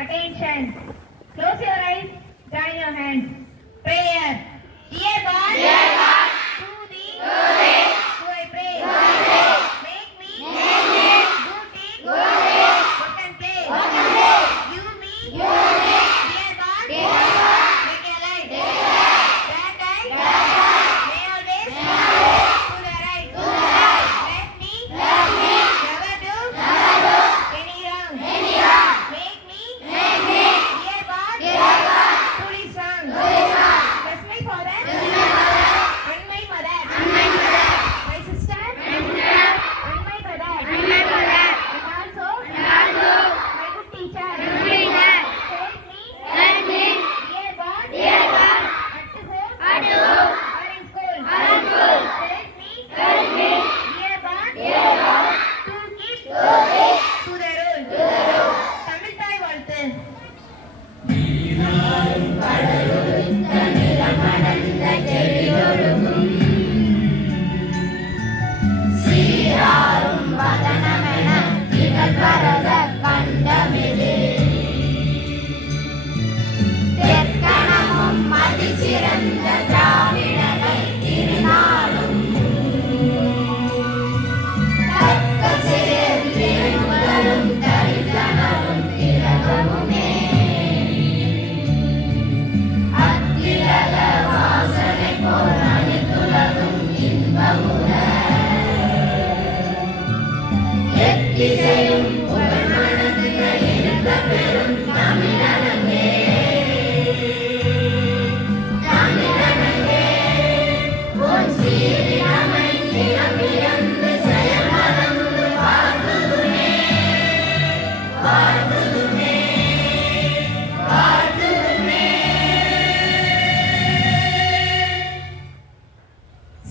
Attention. Close your eyes. Join your hands. Prayer. Dear God. Dear God. To thee. Do I pray. Make me. Good things. Work and play. Give me. Dear God. Make me alive. That I. May always. To the right. Let me. Never do. Any wrong. Make me. Dear God. Truly strong. Bless my father. And my mother. My sister. And my brother. And also. My good teacher. Help me. Dear God. At home. Or in school. Help me. Dear God. To keep. To the rule. Tamil தாய் வாழ்த்து.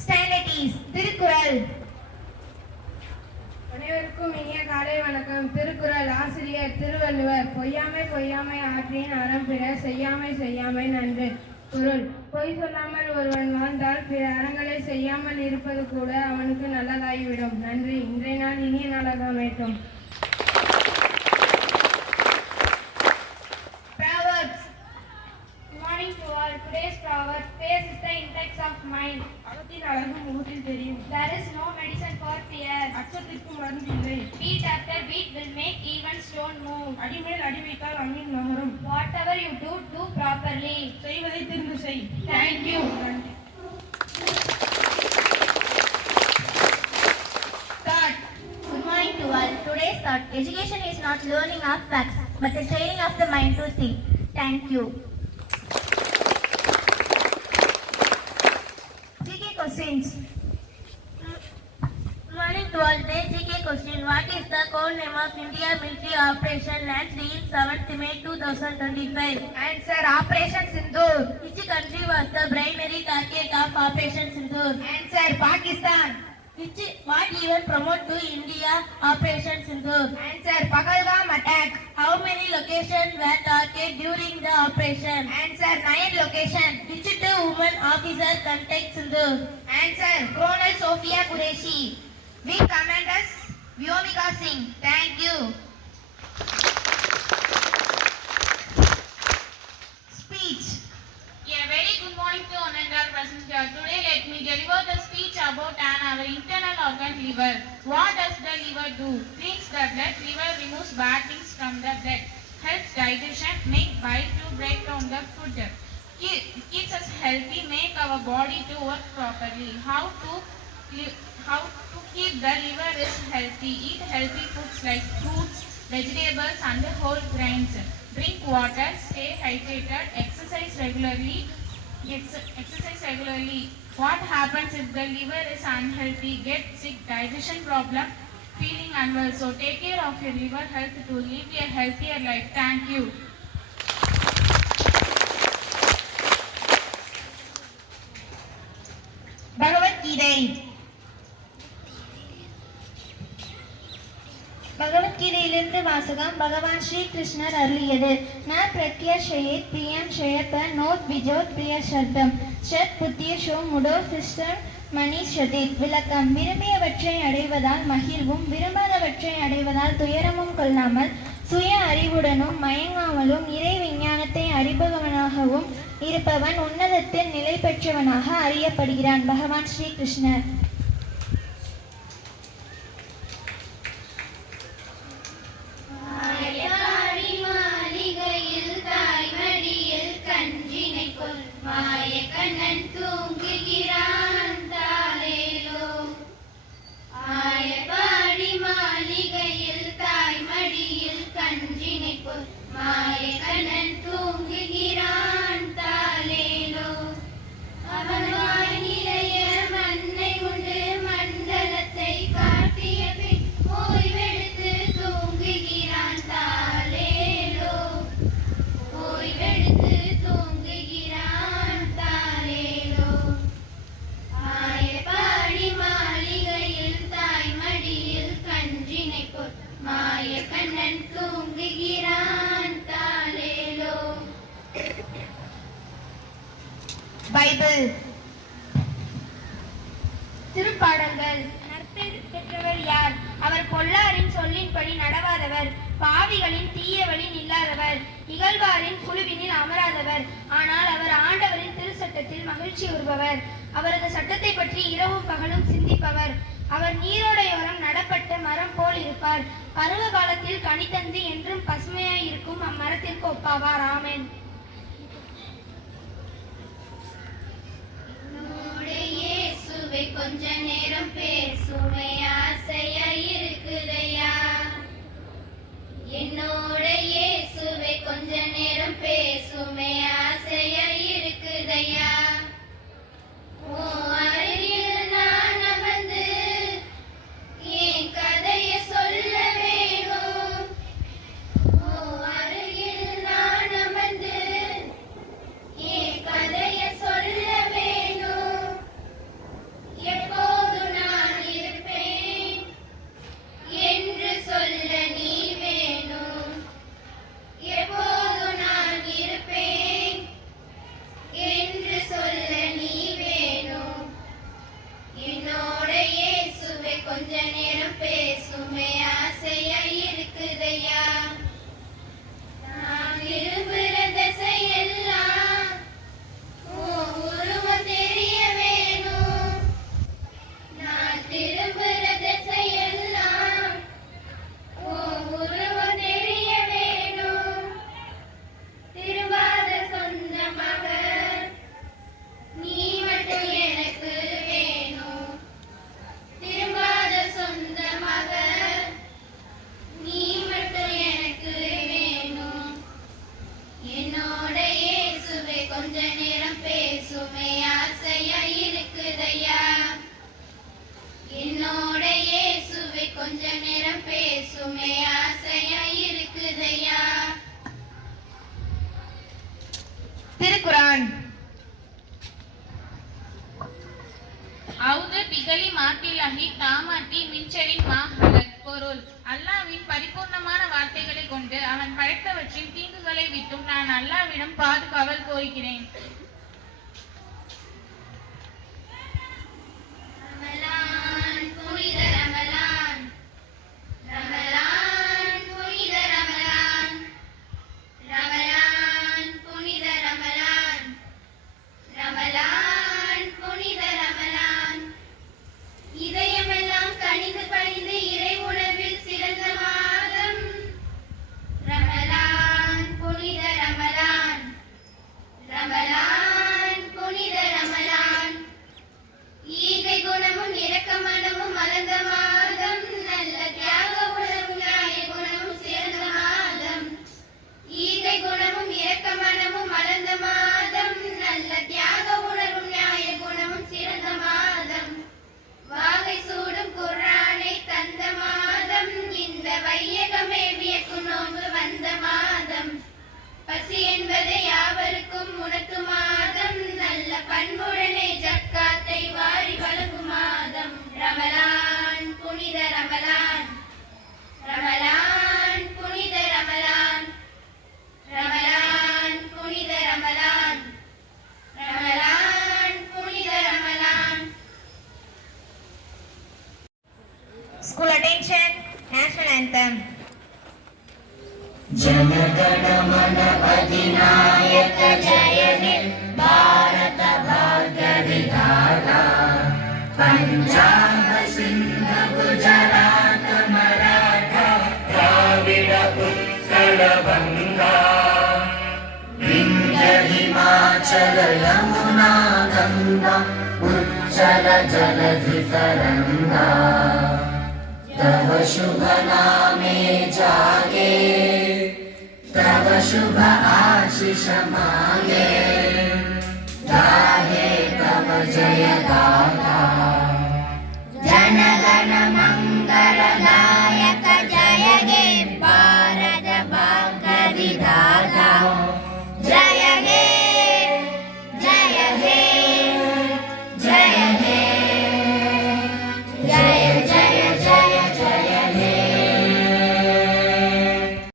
Stand at ease. Thirukkural. அனைவருக்கும் இனிய காலை வணக்கம். திருக்குறள். ஆசிரியர் திருவள்ளுவர். பொய்யாமை ஆற்றின் அறம்பிற செய்யாமை நன்று. பொருள். பொய் சொல்லாமல் ஒருவன் வாழ்ந்தால் பிற அறங்களை செய்யாமல் இருப்பது கூட அவனுக்கு நல்லதாகிவிடும். நன்றி. இன்றைய நாள் இனிய நாளாக அமையட்டும். Proverbs. Good morning to all. Today's proverb: face is the index of mind. அகத்தின் அழகு முகத்தில் தெரியும். There is no medicine for fear. அச்சத்திற்கு மருந்து இல்லை. Beat after beat will make even stone move. அடிமேல் அடி வைத்தால் அமீன் நகரும். Whatever you do, do properly. செய்வதை திரும்ப செய். Thank you. Thought. Good morning to all. Today's thought: education is not learning of facts, but the training of the mind to think. Thank you. GK questions. Good morning to all. Today's GK question: what is the code name of India military operation launched in 7th May 2025? Answer. Operation Sindoor. Which country was the primary target of Operation Sindoor? Answer. Pakistan. What event promote to India Operation Sindoor? Answer. Pahalgam attack. How many locations were targeted during the operation? Answer. 9 locations. Which two women officers contact Sindoor? Answer. Colonel Sophia Qureshi. Wing Commanders Vyomika Singh. Thank you. Speech. internal organ liver. What does the liver do? Cleans the blood. Liver removes bad things from the blood. Helps digestion, make bile to break down the food. Keeps us healthy, make our body to work properly. How to keep the liver is healthy? Eat healthy foods like fruits, vegetables and whole grains. Drink water, stay hydrated, exercise regularly. Exercise regularly. What happens if the liver is unhealthy? Get sick, digestion problem, feeling unwell. So take care of your liver health to live a healthier life. Thank you. Bhagavad Gita. பகவத்கீதையிலிருந்து வாசகம். பகவான் ஸ்ரீ கிருஷ்ணர் அருளியது. ந பிரத்யக்ஷயேத் பிரியம் ஷயத north விஜோத் பிரிய சர்தம் ஷத் புத்தியஷோ முடோ system மணிஷதித். விளக்கம். விரும்பியவற்றை அடைவதால் மகிழ்வும் விரும்பாதவற்றை அடைவதால் துயரமும் கொள்ளாமல் சுய அறிவுடனும் மயங்காமலும் இறை விஞ்ஞானத்தை அறிபவனாகவும் இருப்பவன் உன்னதத்தில் நிலை பெற்றவனாக அறியப்படுகிறான். பகவான் ஸ்ரீ கிருஷ்ணர். மாயக்கண்ணன் தூங்குகிறான் தாலேலோ. ஆயபாடி மாளிகையில் தாய்மடியில் கஞ்சினை போல் மாயக்கண்ணன் தூங்குகிறான் தாலேலோ. அவன் வாய் நிறைய மண்ணை உண்டு மண்டலத்தை காட்டிய பின் ஓய்வெடுத்து தூங்குகிறான் தாலேலோ. ஓய்வெடுத்து தூங்குகிறான் தாலேலோ. ஆயபாடி மாளிகையில் தாய்மடியில் கஞ்சினை போல் மாயக்கண்ணன் தூங்குகிறான் தாலேலோ. பைபிள். திருப்பாடல்கள். நற்பெயர் பெற்றவர் யார்? அவர் பொல்லாரின் சொல்லின்படி நடவாதவர், பாவிகளின் தீய வழி நில்லாதவர், இகழ்வாரின் குழுவினில் அமராதவர். ஆனால் அவர் ஆண்டவரின் திருச்சட்டத்தில் மகிழ்ச்சி உறுபவர். அவரது சட்டத்தை பற்றி இரவும் பகலும் சிந்திப்பவர். அவர் நீரோடையோரம் நடப்பட்ட மரம் போல் இருப்பார். பருவ காலத்தில் கனிதந்து என்றும் பசுமையாய் இருக்கும் அம்மரத்திற்கு ஒப்பாவார். ஆமென். இயேசுவை கொஞ்ச நேரம் பேசுமே ஆசையா இருக்குதையா. என்னோட இயேசுவை கொஞ்ச நேரம் பேசுமே ஆசையா இருக்குதையா. ஓ அருகில் நான் அமர்ந்து என் கதையை சொல்ல வேணும். ஓ அருகில் நான் அமர்ந்து என் கதையை சொல்ல வேணும். எப்போது நான் இருப்பேன் என்று சொல்ல நீ வேணும். எப்போது நான் இருப்பேன் என்று சொல்ல நீ வேணும். என்னோட இயேசுவை கொஞ்ச நேரம் பேசுமே ஆசையா இருக்குதையா. நான் விரும்புகிற திசையெல்லாம் உன் உருவம் தெரிய வேணும். நான் திரும்புகிற திசையெல்லாம் உன் உருவம் தெரிய வேணும். திரும்பாத சொந்தமாக நீ மட்டும் எனக்கு வேணும். திரும்பாத சொந்தமாக நீ மட்டும் எனக்கு வேணும். என்னோட இயேசுவை கொஞ்ச நேரம் பேசுமே ஆசையா இருக்குதையா. என்னோட இயேசுவை கொஞ்ச நேரம் பேசுமே ஆசையா இருக்குதையா. திருக்குரான். அவுது பிகலி மாட்டிலஹி தாமாட்டி மின்சரின் மாஹலத். பொருள். அல்லாஹ்வின் பரிபூர்ணமான வார்த்தைகளை கொண்டு அவன் படைத்தவற்றின் தீங்குகளை விட்டும் நான் அல்லாஹ்விடம் பாதுகாவல் கோருகிறேன். ரமலான் புனித ரமலான். ரமலான் புனித ரமலான். ரமலான் புனித ரமலான். ரமலான் புனித ரமலான். இதை என்பதை யாவருக்கும் உணர்த்தும் மாதம் நல்ல பண்புடனே ஜக்காத்தை வாரி வழங்கும் மாதம் ரமலான் புனித ரமலான் ரமலான் புனித ரமலான் ரமலான் புனித ரமலான் ரமலான் புனித Ramadan. School attention, national anthem. Jana Gana Mana अधिनायक जय हे भारत भाग्य विधाता पंजाब सिंध गुजरात मराठा द्राविड उत्कल बंगा विंध्य हिमाचल यमुना गंगा उच्चल जलधि तरंगा तव शुभ नामे जागे तव शुभ आशीष मांगे गाहे तव जय गाथा